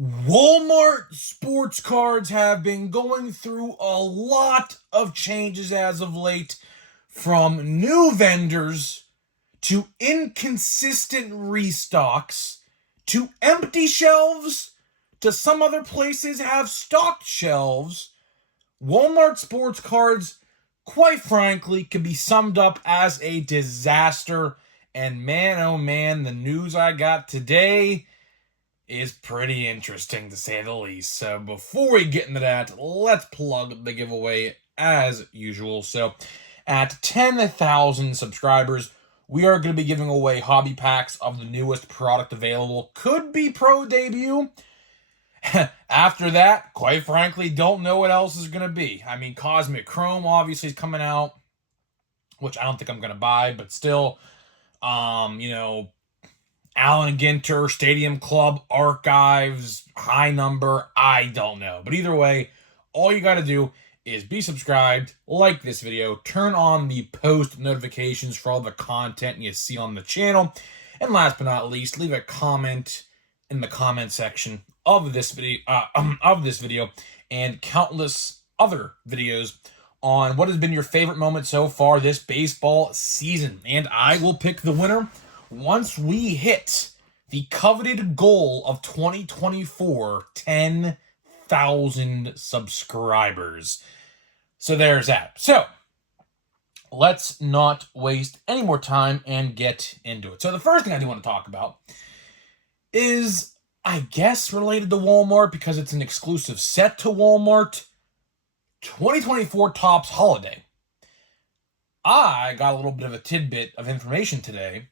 Walmart sports cards have been going through a lot of changes as of late, from new vendors to inconsistent restocks to empty shelves to some other places have stocked shelves. Walmart sports cards, quite frankly, can be summed up as a disaster. And man, oh man, the news I got today is pretty interesting to say the least. So before we get into that, let's plug the giveaway as usual. So at 10,000 subscribers, we are going to be giving away hobby packs of the newest product available. Could be Pro Debut. After that, quite frankly, don't know what else is going to be. I mean, Cosmic Chrome obviously is coming out, which I don't think I'm going to buy, but still, Allen Ginter, Stadium Club, Archives, High Number, I don't know. But either way, all you got to do is be subscribed, like this video, turn on the post notifications for all the content you see on the channel, and last but not least, leave a comment in the comment section of this video, and countless other videos on what has been your favorite moment so far this baseball season. And I will pick the winner once we hit the coveted goal of 2024, 10,000 subscribers. So there's that. So let's not waste any more time and get into it. So the first thing I do want to talk about is, I guess, related to Walmart because it's an exclusive set to Walmart, 2024 Topps Holiday. I got a little bit of a tidbit of information today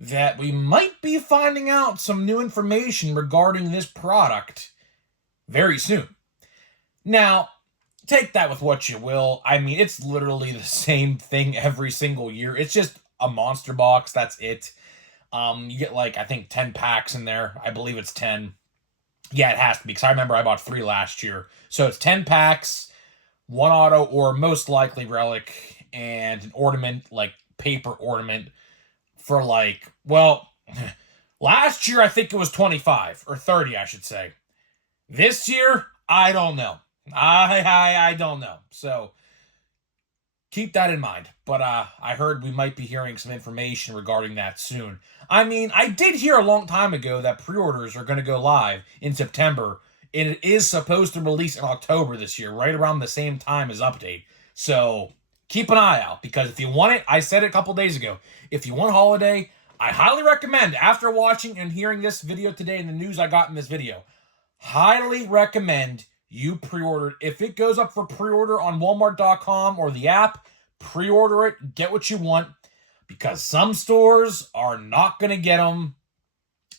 that we might be finding out some new information regarding this product very soon. Now, take that with what you will. I mean, it's literally the same thing every single year. It's just a monster box, that's it. You get I think 10 packs in there. I believe it's 10. Yeah, it has to be, because I remember I bought 3 last year. So it's 10 packs, 1 auto or most likely relic, and an ornament, paper ornament, for last year I think it was 25 or 30, I should say. This year, I don't know. I don't know. So keep that in mind. But I heard we might be hearing some information regarding that soon. I mean, I did hear a long time ago that pre-orders are going to go live in September. And it is supposed to release in October this year, right around the same time as Update. So keep an eye out, because if you want it, I said it a couple days ago, if you want Holiday, I highly recommend, after watching and hearing this video today and the news I got in this video, highly recommend you pre-order it. If it goes up for pre-order on Walmart.com or the app, pre-order it, get what you want, because some stores are not going to get them,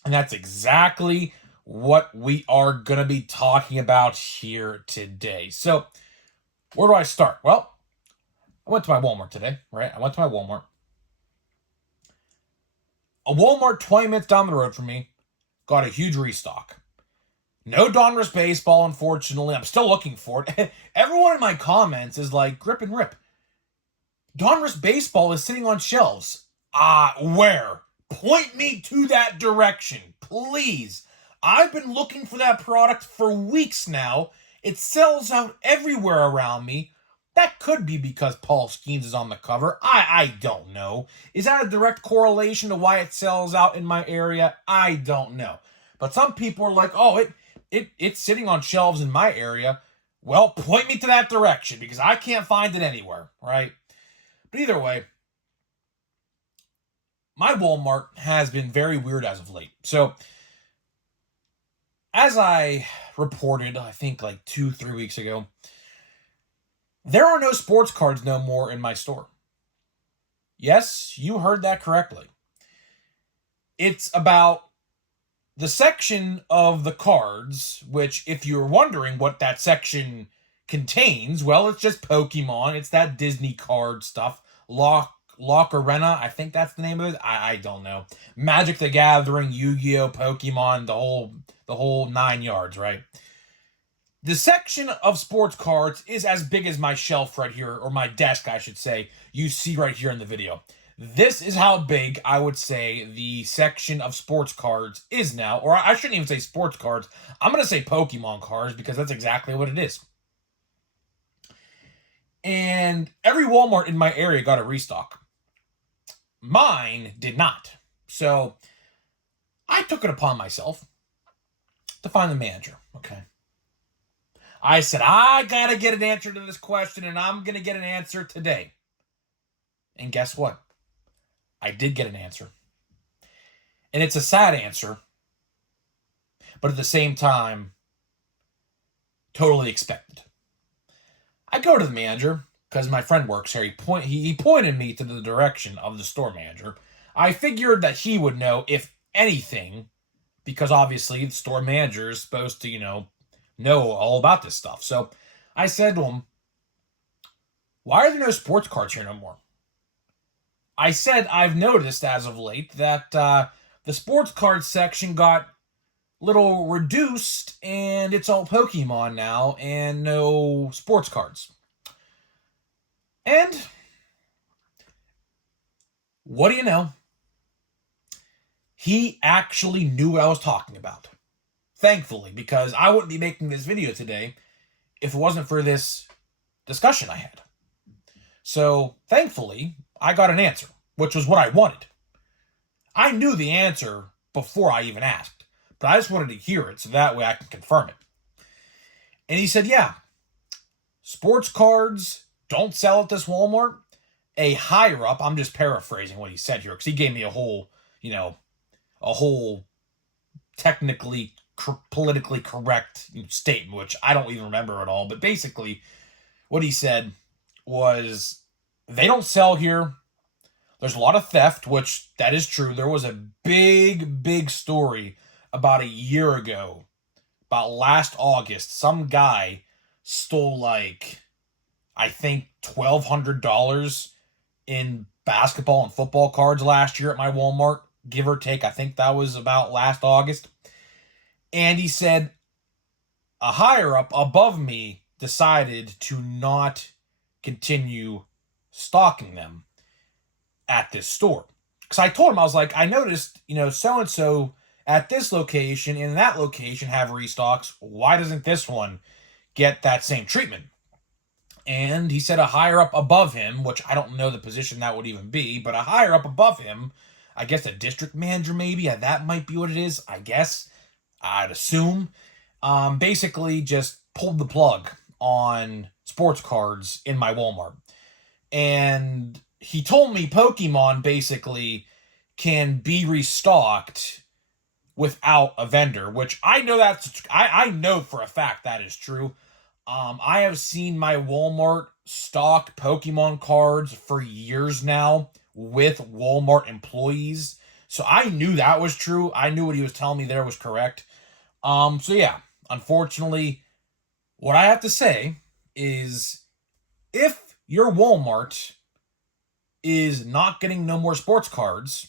and that's exactly what we are going to be talking about here today. So, where do I start? Well, I went to my Walmart today, right? A Walmart 20 minutes down the road from me got a huge restock. No Donruss baseball, unfortunately. I'm still looking for it. Everyone in my comments is like, grip and rip. Donruss baseball is sitting on shelves. Where? Point me to that direction, please. I've been looking for that product for weeks now. It sells out everywhere around me. That could be because Paul Skeens is on the cover. I don't know. Is that a direct correlation to why it sells out in my area? I don't know. But some people are like, oh, it's sitting on shelves in my area. Well, point me to that direction, because I can't find it anywhere, right? But either way, my Walmart has been very weird as of late. So, as I reported, I think 2-3 weeks ago, there are no sports cards no more in my store. Yes, you heard that correctly. It's about the section of the cards, which, if you're wondering what that section contains, well, it's just Pokemon. It's that Disney card stuff. Arena, I think that's the name of it. I don't know. Magic the Gathering, Yu-Gi-Oh, Pokemon, the whole 9 yards, right? The section of sports cards is as big as my shelf right here, or my desk, I should say, you see right here in the video. This is how big I would say the section of sports cards is now. Or I shouldn't even say sports cards. I'm going to say Pokemon cards because that's exactly what it is. And every Walmart in my area got a restock. Mine did not. So I took it upon myself to find the manager. Okay. I said, I got to get an answer to this question, and I'm going to get an answer today. And guess what? I did get an answer. And it's a sad answer, but at the same time, totally expected. I go to the manager because my friend works here. He pointed me to the direction of the store manager. I figured that he would know, if anything, because obviously the store manager is supposed to, know all about this stuff. So I said to him, why are there no sports cards here no more? I said, I've noticed as of late that the sports card section got little reduced and it's all Pokemon now and no sports cards. And what do you know? He actually knew what I was talking about. Thankfully, because I wouldn't be making this video today if it wasn't for this discussion I had. So, thankfully, I got an answer, which was what I wanted. I knew the answer before I even asked, but I just wanted to hear it so that way I can confirm it. And he said, yeah, sports cards don't sell at this Walmart. A higher up, I'm just paraphrasing what he said here, because he gave me a whole technically politically correct statement, which I don't even remember at all. But basically, what he said was, they don't sell here. There's a lot of theft, which that is true. There was a big story about a year ago, about last August. Some guy stole I think $1,200 in basketball and football cards last year at my Walmart, give or take. I think that was about last August. And he said a higher up above me decided to not continue stocking them at this store. Because I told him, I was like, I noticed, so-and-so at this location and that location have restocks. Why doesn't this one get that same treatment? And he said a higher up above him, which I don't know the position that would even be, but a higher up above him, I guess a district manager maybe, that might be what it is, I guess. I'd assume, basically just pulled the plug on sports cards in my Walmart. And he told me Pokemon basically can be restocked without a vendor, which I know I know for a fact that is true. I have seen my Walmart stock Pokemon cards for years now with Walmart employees. So I knew that was true. I knew what he was telling me there was correct. So yeah, unfortunately, what I have to say is, if your Walmart is not getting no more sports cards,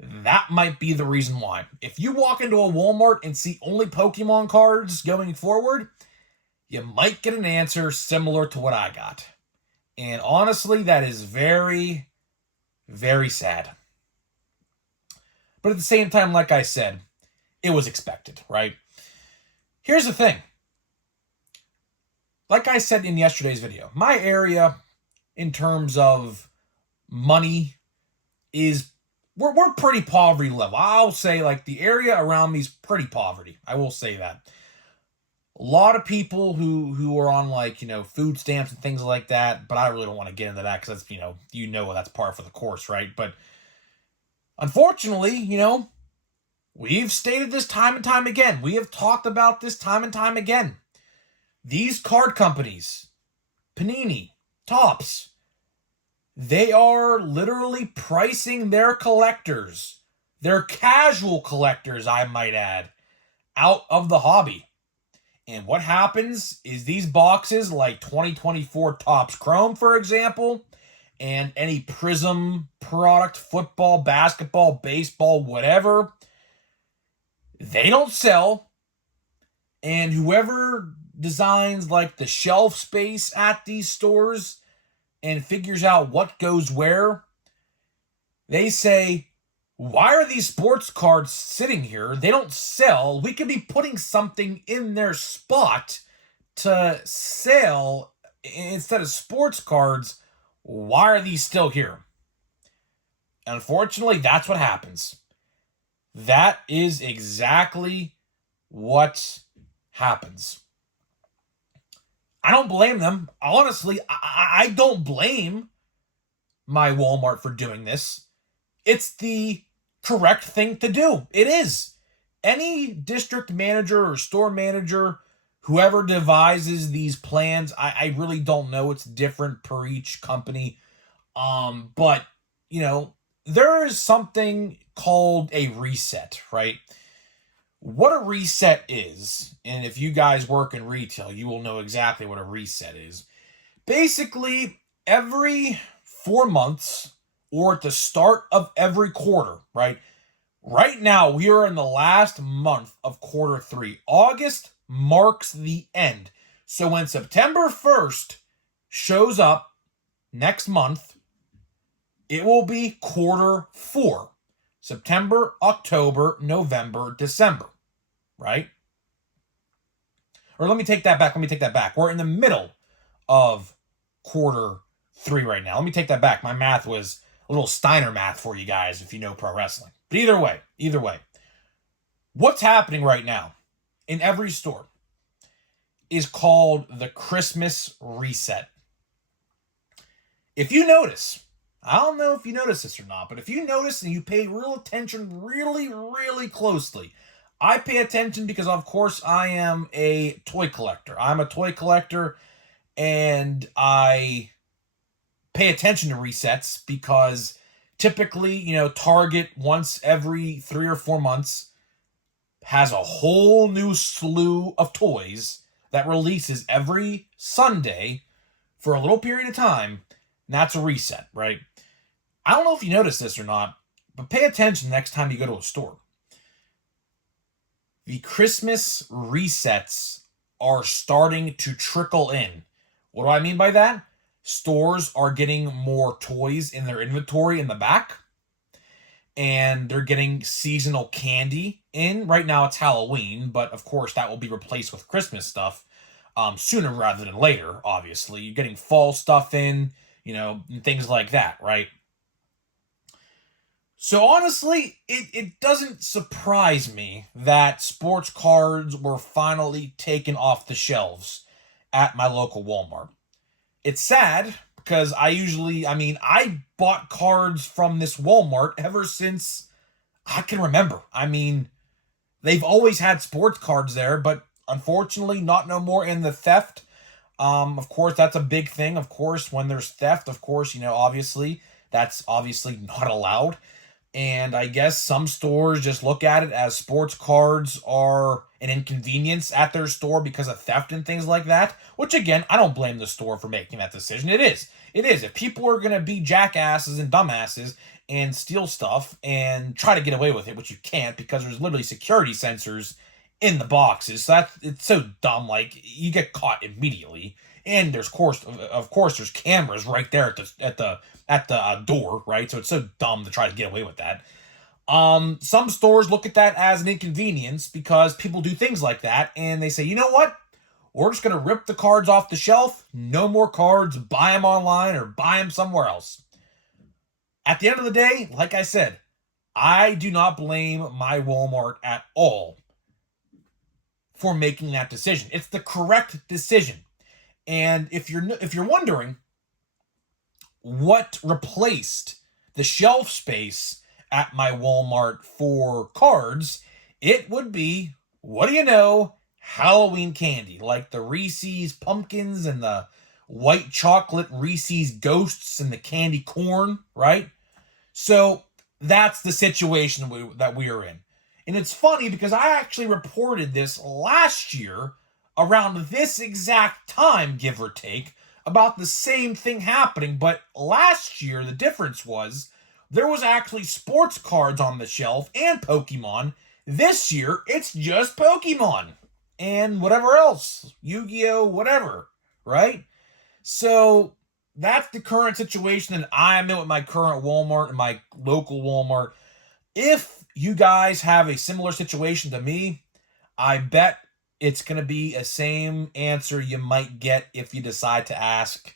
that might be the reason why. If you walk into a Walmart and see only Pokemon cards going forward, you might get an answer similar to what I got. And honestly, that is very, very sad. But at the same time, like I said, it was expected, right? Here's the thing. Like I said in yesterday's video, my area, in terms of money, is we're pretty poverty level. I'll say the area around me is pretty poverty. I will say that. A lot of people who are on food stamps and things like that, but I really don't want to get into that because that's that's par for the course, right? But unfortunately, we've stated this time and time again. We have talked about this time and time again. These card companies, Panini, Topps, they are literally pricing their collectors, their casual collectors, I might add, out of the hobby. And what happens is these boxes, like 2024 Topps Chrome, for example, and any Prism product, football, basketball, baseball, whatever, they don't sell. And whoever designs the shelf space at these stores and figures out what goes where, They say, why are these sports cards sitting here? They don't sell. We could be putting something in their spot to sell instead of sports cards. Why are these still here? Unfortunately, that's what happens. That is exactly what happens. I don't blame them. Honestly, I don't blame my Walmart for doing this. It's the correct thing to do. It is. Any district manager or store manager, whoever devises these plans, I really don't know. It's different per each company. But, there is something called a reset, right? What a reset is, and if you guys work in retail, you will know exactly what a reset is. Basically, every 4 months or at the start of every quarter, right? Right now, we are in the last month of quarter 3. August marks the end. So when September 1st shows up next month, it will be quarter 4. September, October, November, December, right? Or let me take that back. We're in the middle of quarter 3 right now. Let me take that back. My math was a little Steiner math for you guys if you know pro wrestling. But either way, what's happening right now in every store is called the Christmas reset. If you notice, I don't know if you notice this or not, but if you notice and you pay real attention really, really closely, I pay attention because, of course, I am a toy collector. I'm a toy collector, and I pay attention to resets because typically, Target once every 3 or 4 months has a whole new slew of toys that releases every Sunday for a little period of time, and that's a reset, right? I don't know if you notice this or not, but pay attention next time you go to a store. The Christmas resets are starting to trickle in. What do I mean by that? Stores are getting more toys in their inventory in the back, and they're getting seasonal candy in. Right now it's Halloween, but of course that will be replaced with Christmas stuff sooner rather than later, obviously. You're getting fall stuff in, and things like that, right? So honestly, it doesn't surprise me that sports cards were finally taken off the shelves at my local Walmart. It's sad because I bought cards from this Walmart ever since I can remember. They've always had sports cards there, but unfortunately not no more. In the theft, of course, that's a big thing. Of course, when there's theft, of course, obviously, that's obviously not allowed. And I guess some stores just look at it as sports cards are an inconvenience at their store because of theft and things like that. Which, again, I don't blame the store for making that decision. It is. If people are going to be jackasses and dumbasses and steal stuff and try to get away with it, which you can't because there's literally security sensors in the boxes. So it's so dumb. Like, you get caught immediately. And of course, there's cameras right there at the door, right? So it's so dumb to try to get away with that. Some stores look at that as an inconvenience because people do things like that, and they say, you know what? We're just going to rip the cards off the shelf. No more cards. Buy them online or buy them somewhere else. At the end of the day, like I said, I do not blame my Walmart at all for making that decision. It's the correct decision. And if you're wondering what replaced the shelf space at my Walmart for cards, it would be, what do you know, Halloween candy, like the Reese's Pumpkins and the white chocolate Reese's Ghosts and the candy corn, right? So that's the situation that we are in. And it's funny because I actually reported this last year around this exact time, give or take, about the same thing happening. But last year, the difference was there was actually sports cards on the shelf and Pokemon. This year, it's just Pokemon and whatever else, Yu-Gi-Oh, whatever, right? So that's the current situation that I'm in with my current Walmart and my local Walmart. If you guys have a similar situation to me, I bet it's going to be a same answer you might get if you decide to ask.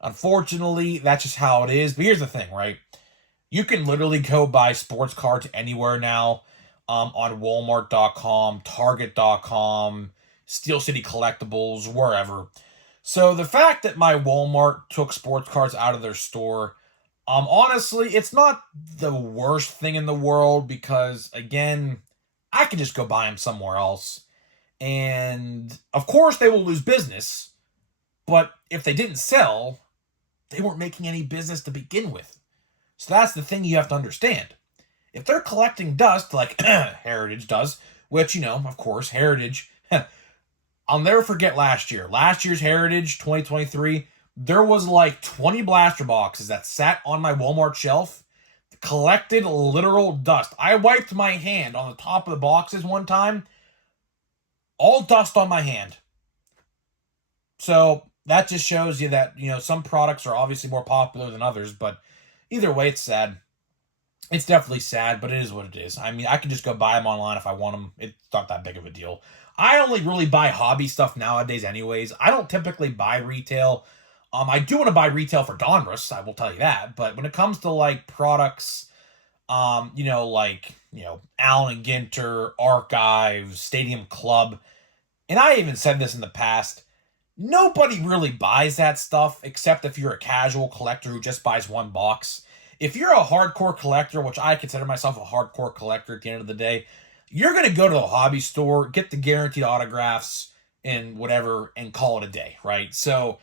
Unfortunately, that's just how it is. But here's the thing, right? You can literally go buy sports cards anywhere now, on Walmart.com, Target.com, Steel City Collectibles, wherever. So the fact that my Walmart took sports cards out of their store, honestly, it's not the worst thing in the world because, again, I could just go buy them somewhere else. And of course, they will lose business. But if they didn't sell, they weren't making any business to begin with. So that's the thing you have to understand. If they're collecting dust like Heritage does, which, of course, Heritage, I'll never forget last year. Last year's Heritage 2023, there was like 20 blaster boxes that sat on my Walmart shelf, collected literal dust. I wiped my hand on the top of the boxes one time, all dust on my hand. So that just shows you that, some products are obviously more popular than others, but either way, it's sad. It's definitely sad, but it is what it is. I mean, I can just go buy them online if I want them. It's not that big of a deal. I only really buy hobby stuff nowadays anyways. I don't typically buy retail. I do want to buy retail for Donruss, I will tell you that. But when it comes to like products, Allen and Ginter, Archives, Stadium Club, and I even said this in the past, nobody really buys that stuff except if you're a casual collector who just buys one box. If you're a hardcore collector, which I consider myself a hardcore collector at the end of the day, you're going to go to a hobby store, get the guaranteed autographs and whatever, and call it a day, right? So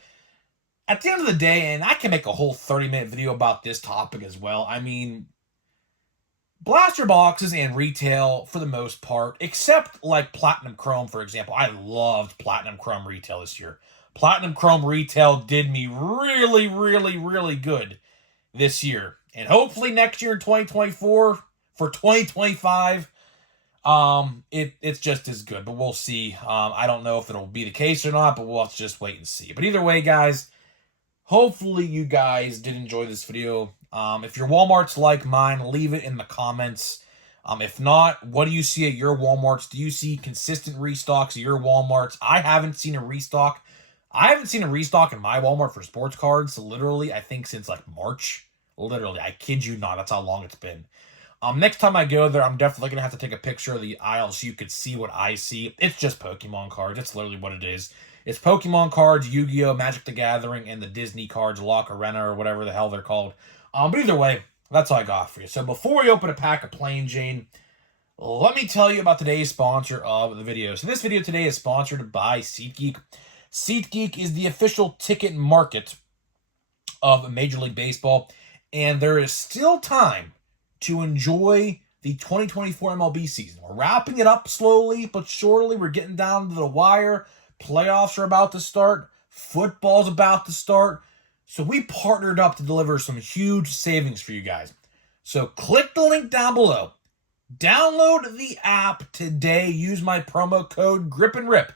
at the end of the day, and I can make a whole 30-minute video about this topic as well. I mean, blaster boxes and retail, for the most part, except like Platinum Chrome, for example. I loved Platinum Chrome retail this year. Platinum Chrome retail did me really, really, really good this year. And hopefully next year in 2024, for 2025, it's just as good. But we'll see. I don't know if it'll be the case or not, but we'll have to just wait and see. But either way, guys, hopefully you guys did enjoy this video. If your Walmart's like mine, leave it in the comments. If not, what do you see at your Walmarts? Do you see consistent restocks at your Walmarts? I haven't seen a restock. I haven't seen a restock in my Walmart for sports cards, literally, I think since like March. Literally, I kid you not. That's how long it's been. Next time I go there, I'm definitely going to have to take a picture of the aisle so you could see what I see. It's just Pokemon cards. It's literally what it is. It's Pokemon cards, Yu-Gi-Oh!, Magic the Gathering, and the Disney cards, Locarena, or whatever the hell they're called. But either way, that's all I got for you. So before we open a pack of Plain Jane, let me tell you about today's sponsor of the video. So this video today is sponsored by SeatGeek. SeatGeek is the official ticket market of Major League Baseball, and there is still time to enjoy the 2024 MLB season. We're wrapping it up slowly but surely. We're getting down to the wire. Playoffs are about to start. Football's about to start. So we partnered up to deliver some huge savings for you guys. So click the link down below. Download the app today. Use my promo code GRIPANDRIP.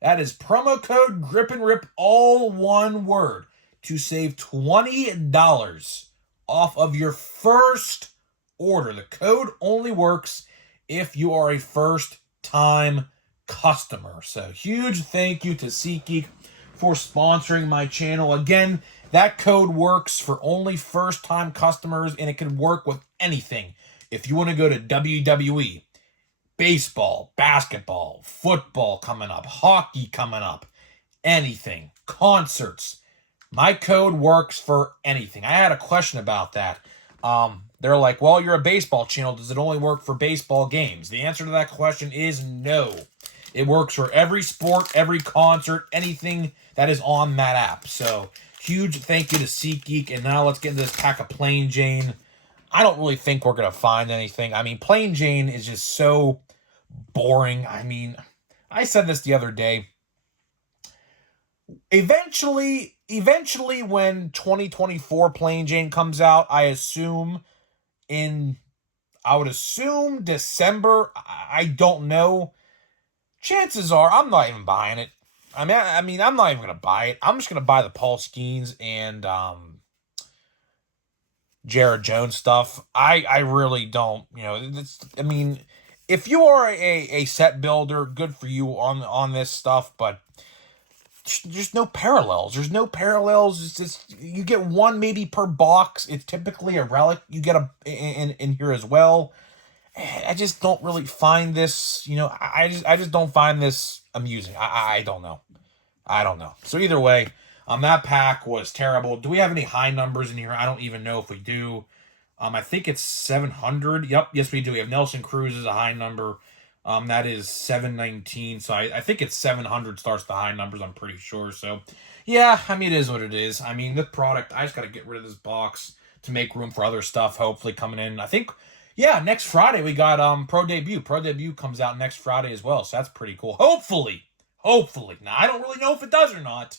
That is promo code GRIPANDRIP, all one word, to save $20 off of your first order. The code only works if you are a first-time customer. So huge thank you to SeatGeek for sponsoring my channel. Again, that code works for only first-time customers, and it can work with anything. If you want to go to WWE, baseball, basketball, football coming up, hockey coming up, anything, concerts, my code works for anything. I had a question about that. They're like, well, you're a baseball channel. Does it only work for baseball games? The answer to that question is no. It works for every sport, every concert, anything that is on that app. So huge thank you to SeatGeek. And now let's get into this pack of Plain Jane. I don't really think we're going to find anything. I mean, Plain Jane is just so boring. I mean, I said this the other day. Eventually when 2024 Plain Jane comes out, I would assume December. I don't know. Chances are I'm not even buying it. I mean, I'm not even gonna buy it. I'm just gonna buy the Paul Skeens and Jared Jones stuff. I really don't. I mean, if you are a set builder, good for you on this stuff, but there's no parallels. There's no parallels. It's just you get one maybe per box. It's typically a relic. You get a in here as well. I just don't really find this. I just don't find this amusing. I don't know. I don't know. So either way, that pack was terrible. Do we have any high numbers in here? I don't even know if we do. I think it's 700. Yep, yes we do. We have Nelson Cruz as a high number. That is 719. So I think it's 700 starts the high numbers. I'm pretty sure. So yeah, I mean it is what it is. I mean the product. I just got to get rid of this box to make room for other stuff. Hopefully coming in. I think yeah, next Friday we got Pro Debut. Pro Debut comes out next Friday as well. So that's pretty cool. Hopefully. Hopefully. Now, I don't really know if it does or not,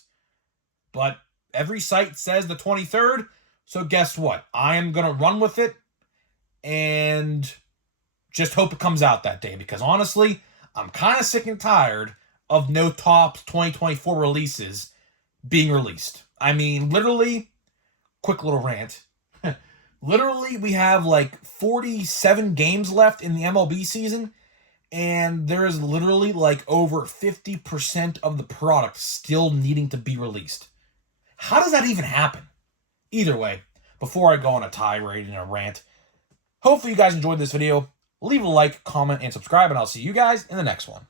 but every site says the 23rd. So guess what? I am going to run with it and just hope it comes out that day because honestly, I'm kind of sick and tired of no Topps 2024 releases being released. I mean, literally, quick little rant. Literally, we have like 47 games left in the MLB season and there is literally like over 50% of the product still needing to be released. How does that even happen? Either way, before I go on a tirade and a rant, hopefully you guys enjoyed this video. Leave a like, comment, and subscribe, and I'll see you guys in the next one.